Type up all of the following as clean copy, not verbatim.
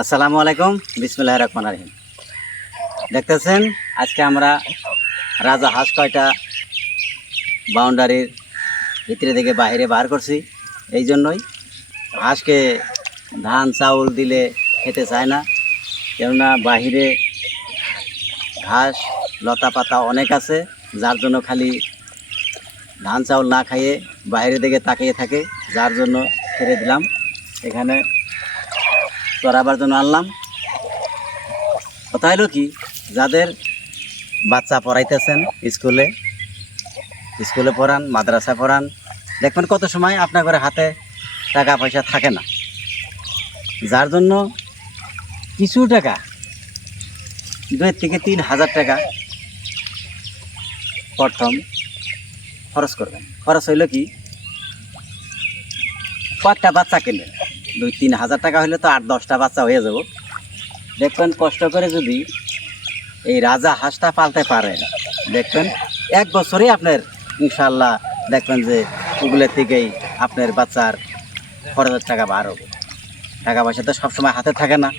আসসালামু আলাইকুম, বিসমিল্লাহির রহমানির রহিম। দেখতেছেন আজকে আমরা রাজা হাঁস কয়টা বাউন্ডারির ভিতরে থেকে বাইরে বার করছি। এই জন্যই হাঁসকে ধান চাউল দিলে খেতে চায় না, কেননা বাহিরে ঘাস লতা পাতা অনেক আছে, যার জন্য খালি ধান চাউল না খাইয়ে বাইরে দিকে তাকিয়ে থাকে, যার জন্য ছেড়ে দিলাম। এখানে চড়াবার জন্য আনলাম। কথা হলো কি, যাদের বাচ্চা পড়াইতেছেন স্কুলে পড়ান, মাদ্রাসা পড়ান, দেখবেন কত সময় আপনার ঘরে হাতে টাকা পয়সা থাকে না, যার জন্য কিছু টাকা 2 থেকে 3 হাজার টাকা প্রথম খরচ করবেন। খরচ হইল কি, কয়েকটা বাচ্চা কিনবেন। 2-3 হাজার টাকা হইলে তো 8-10টা বাচ্চা হয়ে যাব। দেখবেন কষ্ট করে যদি এই রাজা হাঁসটা পালতে পারেন, দেখবেন 1 বছরেই আপনার ইনশাল্লাহ দেখবেন যে ওগুলোর থেকেই আপনার বাচ্চার খরচের টাকা বার হবে। টাকা পয়সা তো সবসময় হাতে থাকে না,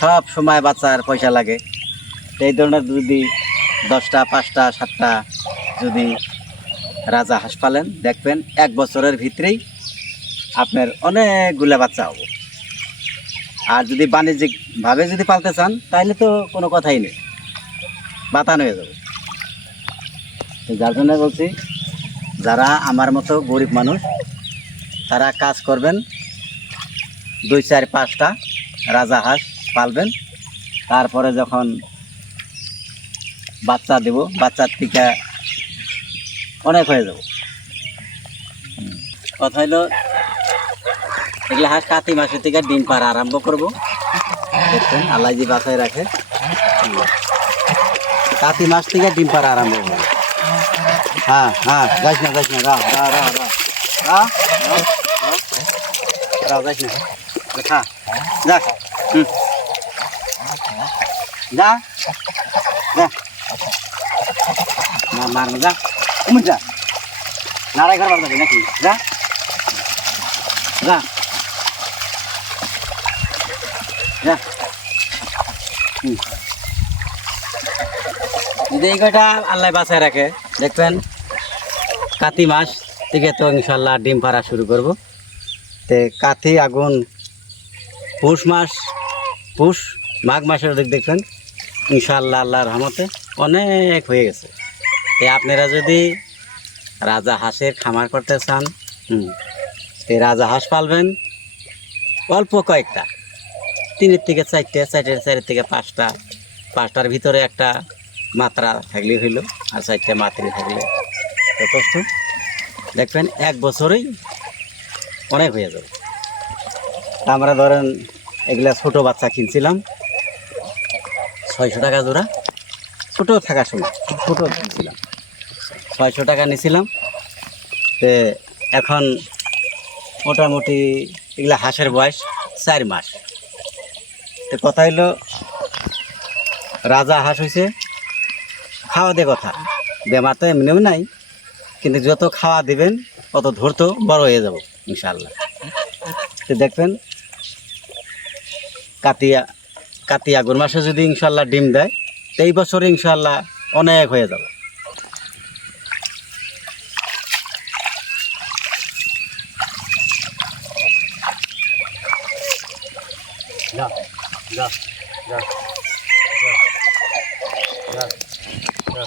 সব সময় বাচ্চার পয়সা লাগে। এই ধরনের যদি 10টা 5টা 7টা যদি রাজা হাঁস পালেন, দেখবেন 1 বছরের ভিতরেই আপনার অনেকগুলো বাচ্চা হবে। আর যদি বাণিজ্যিকভাবে যদি পালতে চান, তাহলে তো কোনো কথাই নেই, বাতান হয়ে যাবে। যার জন্য বলছি, যারা আমার মতো গরিব মানুষ তারা কাজ করবেন, 2-4-5টা রাজা হাঁস পালবেন। তারপরে যখন বাচ্চা দেব, বাচ্চার থেকে অনেক হয়ে যাব। কথা হলো, এগুলো হাঁস কাতি মাসের থেকে ডিম পাড়া আরম্ভ করবো। দেখবেন আল্লাহ যে বাসায় রাখে, কাতি মাস থেকে ডিম পাড়া আরম্ভ করবো। হ্যাঁ, যাইস না রা যাইস না, খা, যা, যা মারবে, যা উমন, যা নাড়াই ঘর যাবে নাকি, যা যা যা। যদি এই কয়টা আল্লাহ বাসায় রাখে, দেখবেন কাতি মাস থেকে তো ইনশাল্লাহ ডিম পাড়া শুরু করব। তে কাতি, আগুন, পুষ মাঘ মাসের দিক দেখবেন ইনশাল্লাহ আল্লাহর রহমতে অনেক হয়ে গেছে। আপনারা যদি রাজা হাঁসের খামার করতে চান, এই রাজা হাঁস পালবেন অল্প কয়েকটা, 3 থেকে 4টে, 4 থেকে 5টা, 5টার ভিতরে একটা মাত্রা থাকলে হইল, আর 4টে মাত্রা থাকলে যথেষ্ট। দেখবেন 1 বছরেই অনেক হয়ে যাবে। আমরা ধরেন এগুলা ছোটো বাচ্চা কিনছিলাম 600 টাকা জোড়া, ছোটো থাকার সময় ছোটো কিনছিলাম, 600 টাকা নিয়েছিলাম। তো এখন মোটামুটি এগুলা হাঁসের বয়স 4 মাস। তো কথা হইলো, রাজা হাঁস হয়েছে খাওয়া দিয়ে কথা, বেমার তো এমনিও নাই, কিন্তু যত খাওয়া দিবেন তত ধরত বড় হয়ে যাব ইনশাল্লাহ। তো দেখবেন কাতি আগুন মাসে যদি ইনশাল্লাহ ডিম দেয়, তো এই বছরে ইনশাল্লাহ অনেক হয়ে যাবে। যা যা যা যা যা।